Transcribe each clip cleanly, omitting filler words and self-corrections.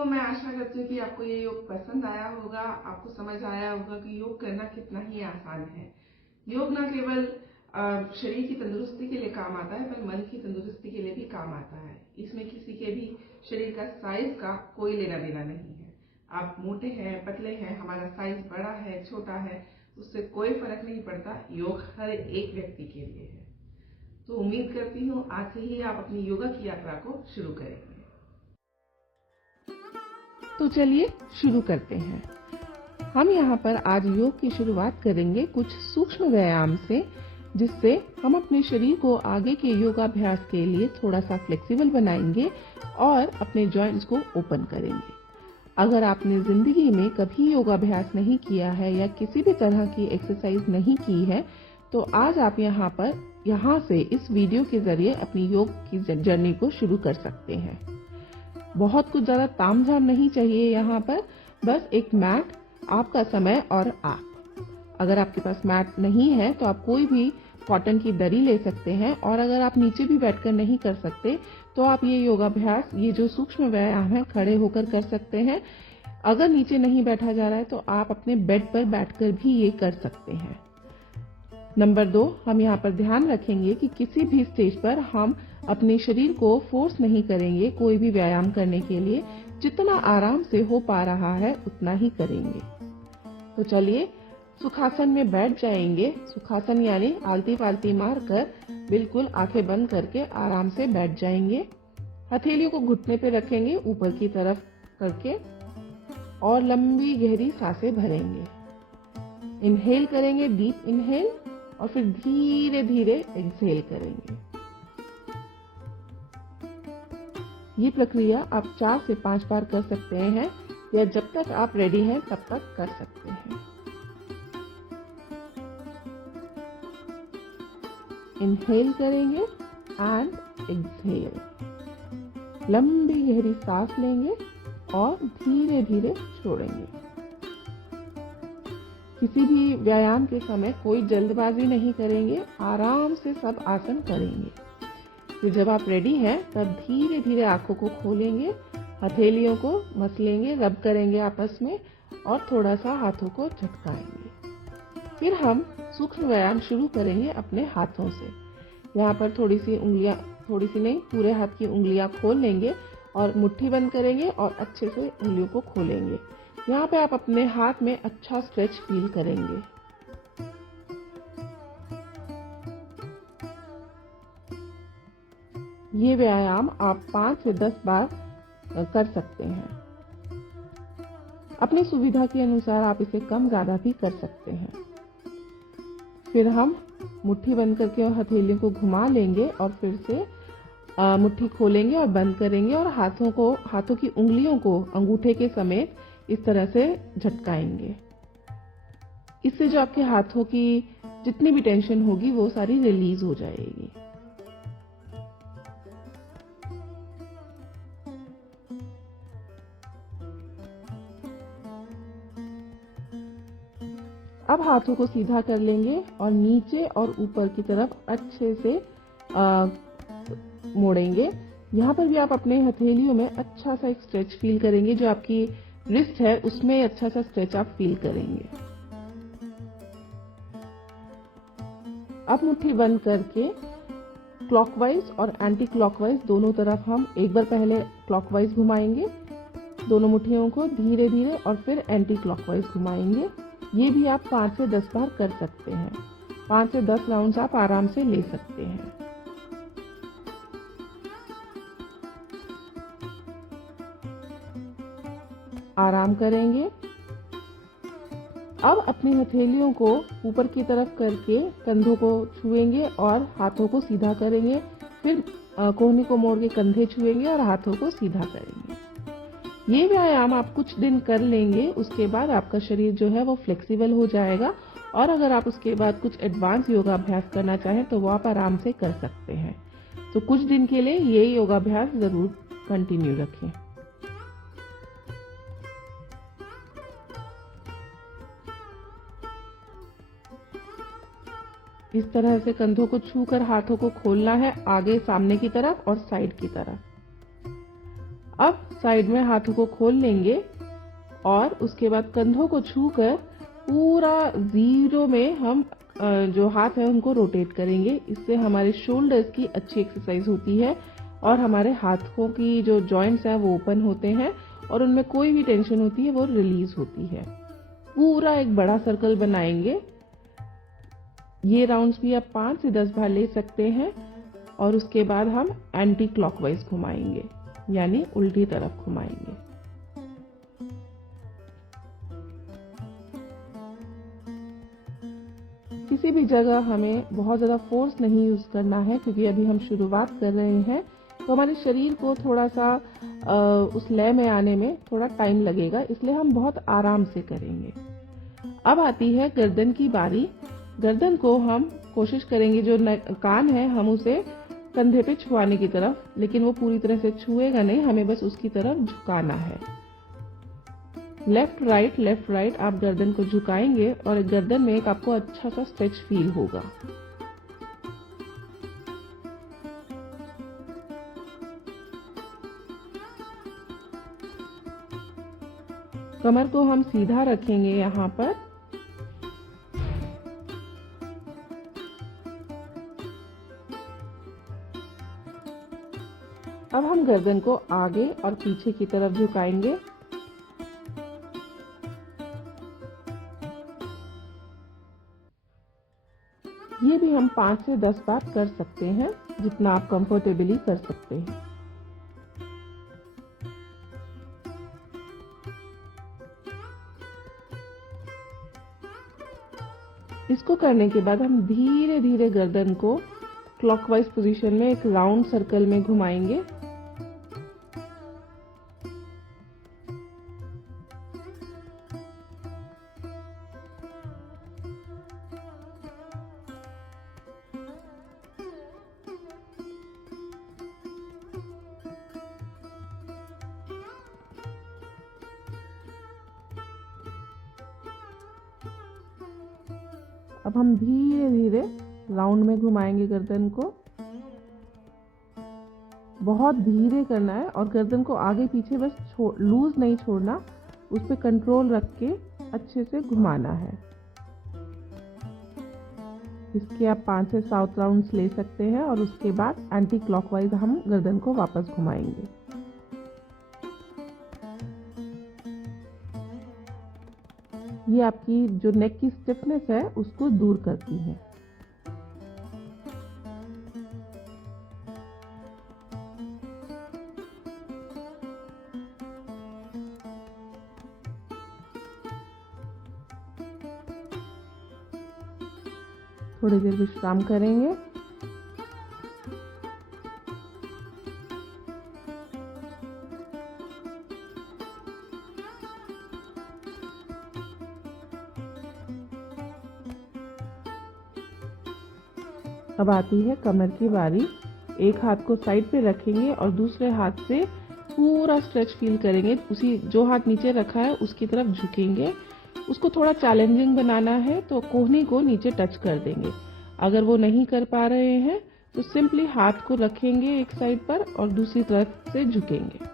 तो मैं आशा करती हूँ कि आपको ये योग पसंद आया होगा, आपको समझ आया होगा कि योग करना कितना ही आसान है। योग न केवल शरीर की तंदुरुस्ती के लिए काम आता है, पर मन की तंदुरुस्ती के लिए भी काम आता है। इसमें किसी के भी शरीर का साइज का कोई लेना देना नहीं है। आप मोटे हैं, पतले हैं, हमारा साइज बड़ा है, छोटा है, उससे कोई फर्क नहीं पड़ता। योग हर एक व्यक्ति के लिए है। तो उम्मीद करती हूँ आज से ही आप अपनी योगा की यात्रा को शुरू करेंगे। तो चलिए शुरू करते हैं। हम यहाँ पर आज योग की शुरुआत करेंगे कुछ सूक्ष्म व्यायाम से, जिससे हम अपने शरीर को आगे के योगाभ्यास के लिए थोड़ा सा फ्लेक्सिबल बनाएंगे और अपने जॉइंट्स को ओपन करेंगे। अगर आपने जिंदगी में कभी योगाभ्यास नहीं किया है या किसी भी तरह की एक्सरसाइज नहीं की है, तो आज आप यहाँ से इस वीडियो के जरिए अपनी योग की जर्नी को शुरू कर सकते हैं। बहुत कुछ ज्यादा तामझाम नहीं चाहिए यहाँ पर, बस एक मैट, आपका समय और आप। अगर आपके पास मैट नहीं है तो आप कोई भी कॉटन की दरी ले सकते हैं, और अगर आप नीचे भी बैठकर नहीं कर सकते तो आप ये योगाभ्यास, ये जो सूक्ष्म व्यायाम है, खड़े होकर कर सकते हैं। अगर नीचे नहीं बैठा जा रहा है तो आप अपने बेड पर बैठकर भी ये कर सकते हैं। नंबर 2, हम यहाँ पर ध्यान रखेंगे कि किसी भी स्टेज पर हम अपने शरीर को फोर्स नहीं करेंगे कोई भी व्यायाम करने के लिए। जितना आराम से हो पा रहा है उतना ही करेंगे। तो चलिए सुखासन में बैठ जाएंगे। सुखासन यानी आलती पालती मारकर बिल्कुल आंखें बंद करके आराम से बैठ जाएंगे। हथेलियों को घुटने पे रखेंगे ऊपर की तरफ करके, और लंबी गहरी सांसें भरेंगे। इनहेल करेंगे, डीप इनहेल, और फिर धीरे धीरे एक्सहेल करेंगे। ये प्रक्रिया आप 4 से 5 बार कर सकते हैं, या जब तक आप रेडी हैं तब तक कर सकते हैं। इनहेल करेंगे एंड एक्सहेल। लंबी गहरी सांस लेंगे और धीरे धीरे छोड़ेंगे। किसी भी व्यायाम के समय कोई जल्दबाजी नहीं करेंगे, आराम से सब आसन करेंगे। फिर जब आप रेडी हैं तब धीरे धीरे आंखों को खोलेंगे, हथेलियों को मसलेंगे, रब करेंगे आपस में, और थोड़ा सा हाथों को झटकाएंगे। फिर हम सूक्ष्म व्यायाम शुरू करेंगे अपने हाथों से। यहाँ पर थोड़ी सी नहीं, पूरे हाथ की उंगलियां खोल लेंगे और मुट्ठी बंद करेंगे और अच्छे से उंगलियों को खोलेंगे। यहाँ पे आप अपने हाथ में अच्छा स्ट्रेच फील करेंगे। ये व्यायाम आप 5 से 10 बार कर सकते हैं। अपनी सुविधा के अनुसार आप इसे कम ज्यादा भी कर सकते हैं। फिर हम मुट्ठी बंद करके और हथेलियों को घुमा लेंगे और फिर से मुट्ठी खोलेंगे और बंद करेंगे, और हाथों की उंगलियों को अंगूठे के समेत इस तरह से झटकाएंगे। इससे जो आपके हाथों की जितनी भी टेंशन होगी वो सारी रिलीज हो जाएगी। अब हाथों को सीधा कर लेंगे और नीचे और ऊपर की तरफ अच्छे से मोड़ेंगे। यहाँ पर भी आप अपने हथेलियों में अच्छा सा एक स्ट्रेच फील करेंगे। जो आपकी रिस्ट है उसमें अच्छा सा स्ट्रेच आप फील करेंगे। अब मुट्ठी बंद करके क्लॉकवाइज और एंटी क्लॉकवाइज दोनों तरफ हम एक बार पहले क्लॉकवाइज घुमाएंगे दोनों मुट्ठियों को धीरे धीरे, और फिर एंटी क्लॉकवाइज घुमाएंगे। ये भी आप 5 से 10 बार कर सकते हैं। 5 से 10 राउंड्स आप आराम से ले सकते हैं। आराम करेंगे। अब अपनी हथेलियों को ऊपर की तरफ करके कंधों को छुएंगे और हाथों को सीधा करेंगे। फिर कोहनी को मोड़ के कंधे छुएंगे और हाथों को सीधा करेंगे। ये व्यायाम आप कुछ दिन कर लेंगे, उसके बाद आपका शरीर जो है वो फ्लेक्सिबल हो जाएगा, और अगर आप उसके बाद कुछ एडवांस योगाभ्यास करना चाहें तो वो आप आराम से कर सकते हैं। तो कुछ दिन के लिए ये योगाभ्यास जरूर कंटिन्यू रखें। इस तरह से कंधों को छूकर हाथों को खोलना है, आगे सामने की तरफ और साइड की तरफ। अब साइड में हाथों को खोल लेंगे और उसके बाद कंधों को छूकर पूरा 0 में हम जो हाथ है उनको रोटेट करेंगे। इससे हमारे शोल्डर्स की अच्छी एक्सरसाइज होती है और हमारे हाथों की जो जॉइंट्स हैं वो ओपन होते हैं और उनमें कोई भी टेंशन होती है वो रिलीज होती है। पूरा एक बड़ा सर्कल बनाएंगे। ये राउंड्स भी आप 5 से 10 बार ले सकते हैं और उसके बाद हम एंटी क्लॉकवाइज घुमाएंगे, यानी उल्टी तरफ घुमाएंगे। किसी भी जगह हमें बहुत ज़्यादा फोर्स नहीं यूज करना है, क्योंकि अभी हम शुरुआत कर रहे हैं, तो हमारे शरीर को थोड़ा सा उस लय में आने में थोड़ा टाइम लगेगा, इसलिए हम बहुत आराम से करेंगे। अब आती है गर्दन की बारी। गर्दन को हम कोशिश करेंगे जो कान है हम उसे कंधे पे छुआने की तरफ, लेकिन वो पूरी तरह से छुएगा नहीं, हमें बस उसकी तरफ झुकाना है। लेफ्ट राइट आप गर्दन को झुकाएंगे और गर्दन में एक आपको अच्छा सा स्ट्रेच फील होगा। कमर को हम सीधा रखेंगे यहाँ पर। अब हम गर्दन को आगे और पीछे की तरफ झुकाएंगे। ये भी हम 5 से 10 बार कर सकते हैं, जितना आप कंफर्टेबली कर सकते हैं। इसको करने के बाद हम धीरे धीरे गर्दन को क्लॉकवाइज पोजीशन में एक राउंड सर्कल में घुमाएंगे। अब हम धीरे धीरे राउंड में घुमाएंगे गर्दन को। बहुत धीरे करना है और गर्दन को आगे पीछे बस लूज नहीं छोड़ना, उस पर कंट्रोल रख के अच्छे से घुमाना है। इसके आप 5 से 7 राउंड्स ले सकते हैं और उसके बाद एंटी क्लॉकवाइज हम गर्दन को वापस घुमाएंगे। ये आपकी जो नेक की स्टिफनेस है उसको दूर करती है। थोड़ी देर विश्राम करेंगे। अब आती है कमर की बारी। एक हाथ को साइड पे रखेंगे और दूसरे हाथ से पूरा स्ट्रेच फील करेंगे। उसी जो हाथ नीचे रखा है उसकी तरफ झुकेंगे। उसको थोड़ा चैलेंजिंग बनाना है तो कोहनी को नीचे टच कर देंगे। अगर वो नहीं कर पा रहे हैं तो सिंपली हाथ को रखेंगे एक साइड पर और दूसरी तरफ से झुकेंगे।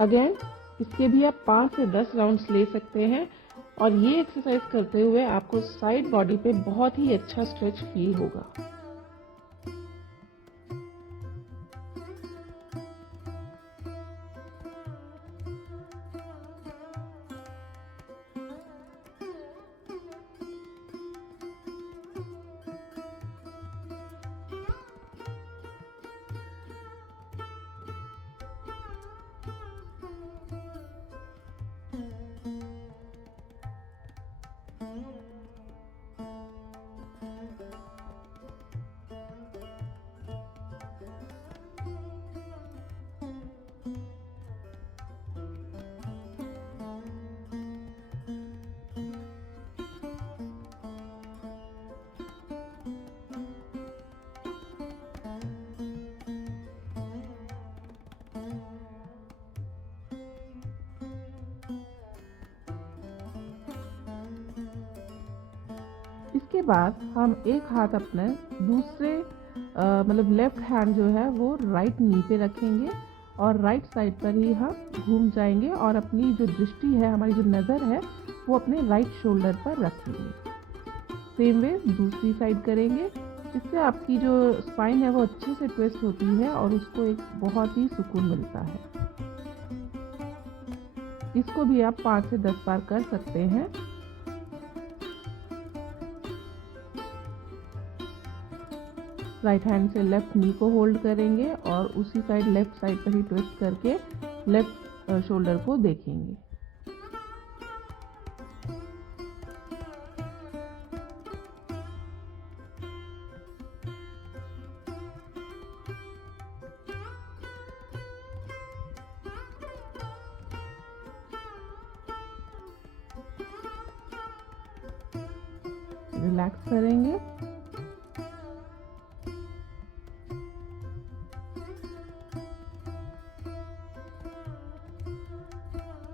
अगेन इसके भी आप 5 से 10 राउंड्स ले सकते हैं और ये एक्सरसाइज करते हुए आपको साइड बॉडी पे बहुत ही अच्छा स्ट्रेच फील होगा। इसके बाद हम एक हाथ अपने दूसरे मतलब लेफ्ट हैंड जो है वो राइट नी पे रखेंगे और राइट साइड पर ही हम घूम जाएंगे और अपनी जो दृष्टि है, हमारी जो नज़र है, वो अपने राइट शोल्डर पर रखेंगे। सेम वे दूसरी साइड करेंगे। इससे आपकी जो स्पाइन है वो अच्छे से ट्विस्ट होती है और उसको एक बहुत ही सुकून मिलता है। इसको भी आप 5 से 10 बार कर सकते हैं। राइट हैंड से लेफ्ट नी को होल्ड करेंगे और उसी साइड लेफ्ट साइड पर ही ट्विस्ट करके लेफ्ट शोल्डर को देखेंगे। रिलैक्स करेंगे।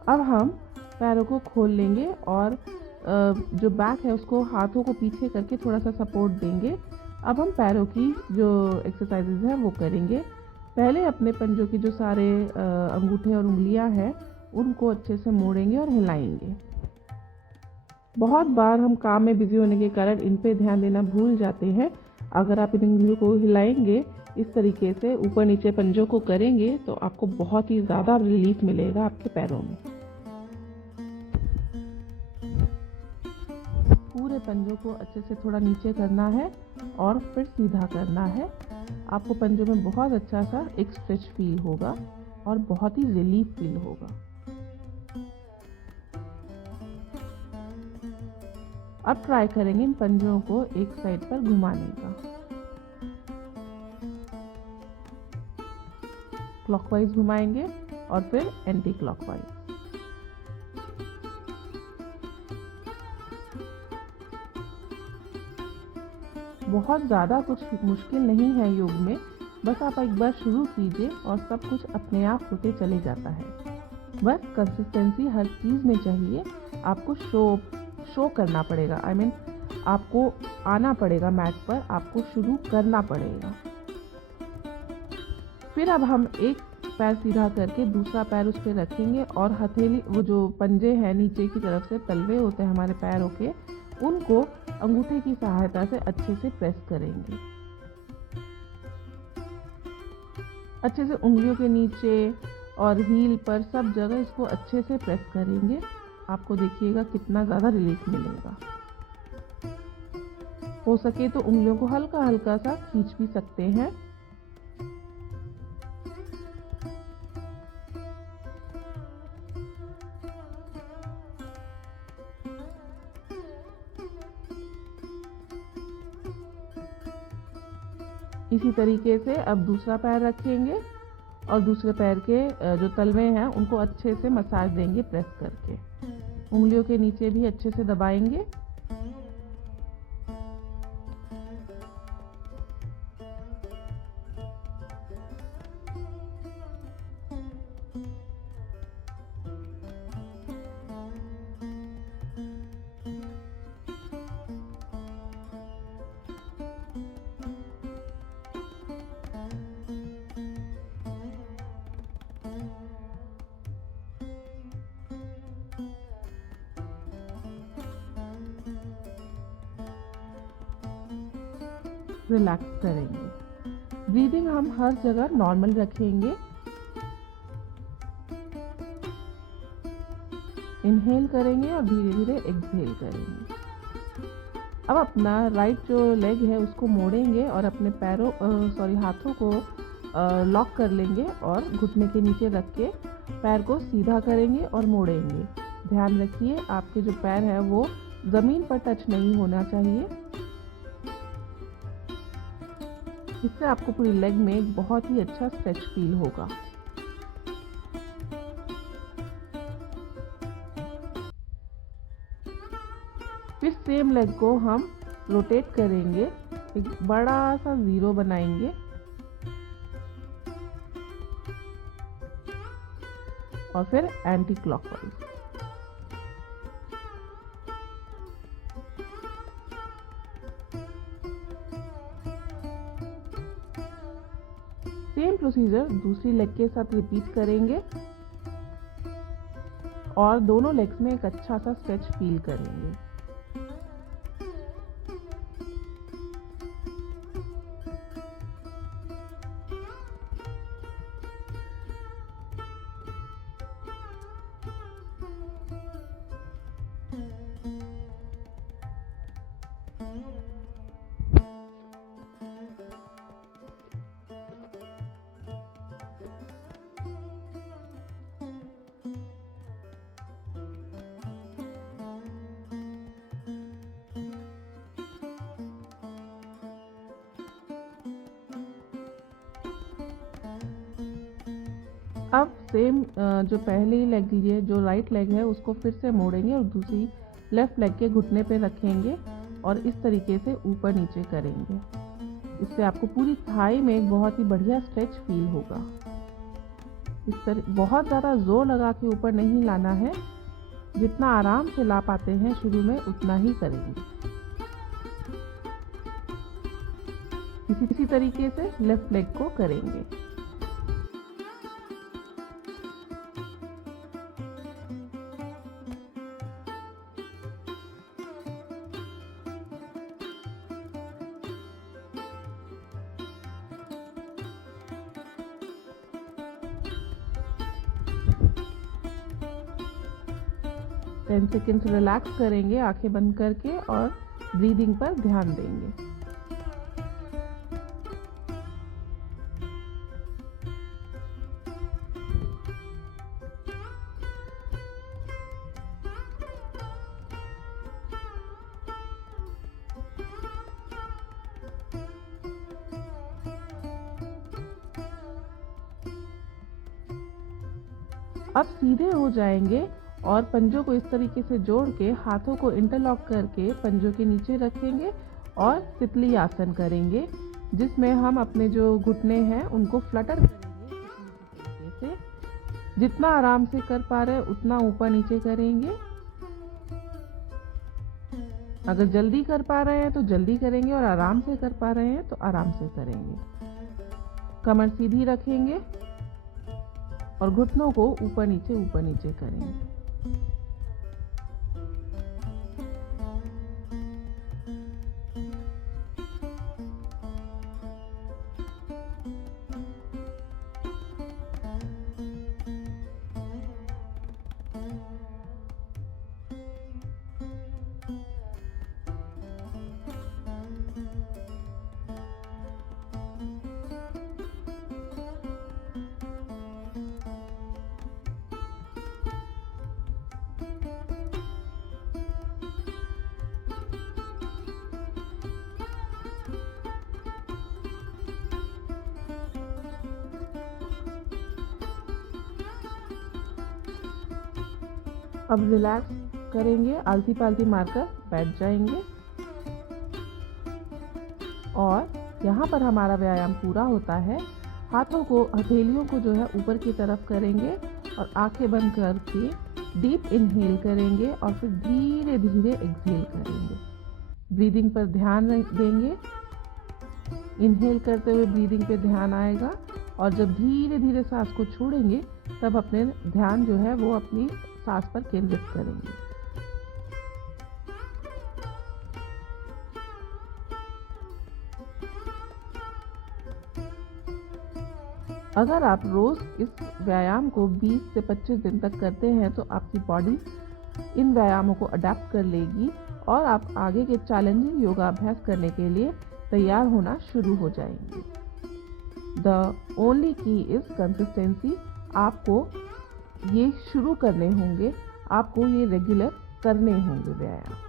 अब हम पैरों को खोल लेंगे और जो बैक है उसको हाथों को पीछे करके थोड़ा सा सपोर्ट देंगे। अब हम पैरों की जो एक्सरसाइजेज हैं वो करेंगे। पहले अपने पंजों की जो सारे अंगूठे और उंगलियां हैं उनको अच्छे से मोड़ेंगे और हिलाएंगे। बहुत बार हम काम में बिजी होने के कारण इन पे ध्यान देना भूल जाते हैं। अगर आप इन उंगलियों को हिलाएंगे, इस तरीके से ऊपर नीचे पंजों को करेंगे तो आपको बहुत ही ज़्यादा रिलीफ मिलेगा आपके पैरों में। पूरे पंजों को अच्छे से थोड़ा नीचे करना है और फिर सीधा करना है। आपको पंजों में बहुत अच्छा सा एक स्ट्रेच फील होगा और बहुत ही रिलीफ फील होगा। अब ट्राई करेंगे इन पंजों को एक साइड पर घुमाने का। क्लॉकवाइज घुमाएंगे और फिर एंटी क्लॉकवाइज। बहुत ज़्यादा कुछ मुश्किल नहीं है योग में, बस आप एक बार शुरू कीजिए और सब कुछ अपने आप होते चले जाता है। बस कंसिस्टेंसी हर चीज़ में चाहिए। आपको शो करना पड़ेगा, आपको आना पड़ेगा मैट पर, आपको शुरू करना पड़ेगा। फिर अब हम एक पैर सीधा करके दूसरा पैर उस पर रखेंगे और हथेली, वो जो पंजे हैं नीचे की तरफ से तलवे होते हैं हमारे पैरों के, उनको अंगूठे की सहायता से अच्छे से प्रेस करेंगे। अच्छे से उंगलियों के नीचे और हील पर सब जगह इसको अच्छे से प्रेस करेंगे। आपको देखिएगा कितना ज़्यादा रिलीफ मिलेगा। हो सके तो उंगलियों को हल्का हल्का सा खींच भी सकते हैं। इसी तरीके से अब दूसरा पैर रखेंगे और दूसरे पैर के जो तलवे हैं उनको अच्छे से मसाज देंगे प्रेस करके। उंगलियों के नीचे भी अच्छे से दबाएंगे। रिलैक्स करेंगे। ब्रीदिंग हम हर जगह नॉर्मल रखेंगे। इनहेल करेंगे और धीरे धीरे एक्सहेल करेंगे। अब अपना राइट जो लेग है उसको मोड़ेंगे और अपने हाथों को लॉक कर लेंगे और घुटने के नीचे रख के पैर को सीधा करेंगे और मोड़ेंगे। ध्यान रखिए आपके जो पैर है वो जमीन पर टच नहीं होना चाहिए। इससे आपको पूरी लेग में एक बहुत ही अच्छा स्ट्रेच फील होगा। फिर सेम लेग को हम रोटेट करेंगे, एक बड़ा सा जीरो बनाएंगे और फिर एंटी क्लॉकवाइज। सेम प्रोसीजर दूसरी लेग के साथ रिपीट करेंगे और दोनों लेग्स में एक अच्छा सा स्ट्रेच फील करेंगे। अब सेम जो पहली लेग है, जो राइट लेग है, उसको फिर से मोड़ेंगे और दूसरी लेफ्ट लेग के घुटने पे रखेंगे और इस तरीके से ऊपर नीचे करेंगे। इससे आपको पूरी थाई में एक बहुत ही बढ़िया स्ट्रेच फील होगा। इस तरह बहुत ज़्यादा जोर लगा के ऊपर नहीं लाना है, जितना आराम से ला पाते हैं शुरू में उतना ही करेंगे। इसी तरीके से लेफ्ट लेग को करेंगे। टेन सेकेंड्स रिलैक्स करेंगे आंखें बंद करके और ब्रीदिंग पर ध्यान देंगे। अब सीधे हो जाएंगे और पंजों को इस तरीके से जोड़ के हाथों को इंटरलॉक करके पंजों के नीचे रखेंगे और तितली आसन करेंगे, जिसमें हम अपने जो घुटने हैं उनको फ्लटर करेंगे इस तरीके से। जितना आराम से कर पा रहे हैं उतना ऊपर नीचे करेंगे। अगर जल्दी कर पा रहे हैं तो जल्दी करेंगे और आराम से कर पा रहे हैं तो आराम से करेंगे। कमर सीधी रखेंगे और घुटनों को ऊपर नीचे करेंगे। अब रिलैक्स करेंगे, आलती पालती मारकर बैठ जाएंगे और यहाँ पर हमारा व्यायाम पूरा होता है। हाथों को, हथेलियों को जो है ऊपर की तरफ करेंगे और आंखें बंद करके डीप इनहेल करेंगे और फिर धीरे धीरे एक्सहेल करेंगे। ब्रीदिंग पर ध्यान देंगे। इनहेल करते हुए ब्रीदिंग पे ध्यान आएगा और जब धीरे धीरे सांस को छोड़ेंगे तब अपने ध्यान जो है वो अपनी सांस पर केंद्रित करेंगे। अगर आप रोज इस व्यायाम को 20 से 25 दिन तक करते हैं तो आपकी बॉडी इन व्यायामों को अडेप्ट कर लेगी और आप आगे के चैलेंजिंग योगा अभ्यास करने के लिए तैयार होना शुरू हो जाएंगे। द ओनली की इज कंसिस्टेंसी। आपको ये शुरू करने होंगे, आपको ये रेगुलर करने होंगे व्यायाम।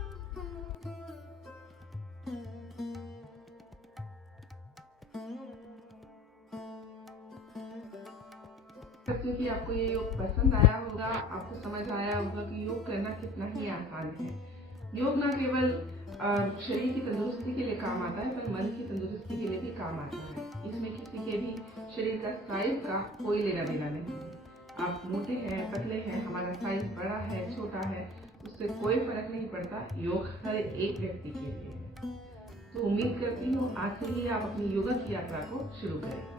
कि आपको ये योग पसंद आया होगा, आपको समझ आया होगा कि योग करना कितना ही आसान है। योग न केवल शरीर की तंदुरुस्ती के लिए काम आता है, पर मन की तंदुरुस्ती के लिए भी काम आता है। इसमें किसी के भी शरीर का साइज का कोई लेना देना नहीं है। आप मोटे हैं, पतले हैं, हमारा साइज बड़ा है, छोटा है, उससे कोई फर्क नहीं पड़ता। योग हर एक व्यक्ति के लिए है। तो उम्मीद करती हूँ आज से ही आप अपनी योगा की यात्रा को शुरू करें।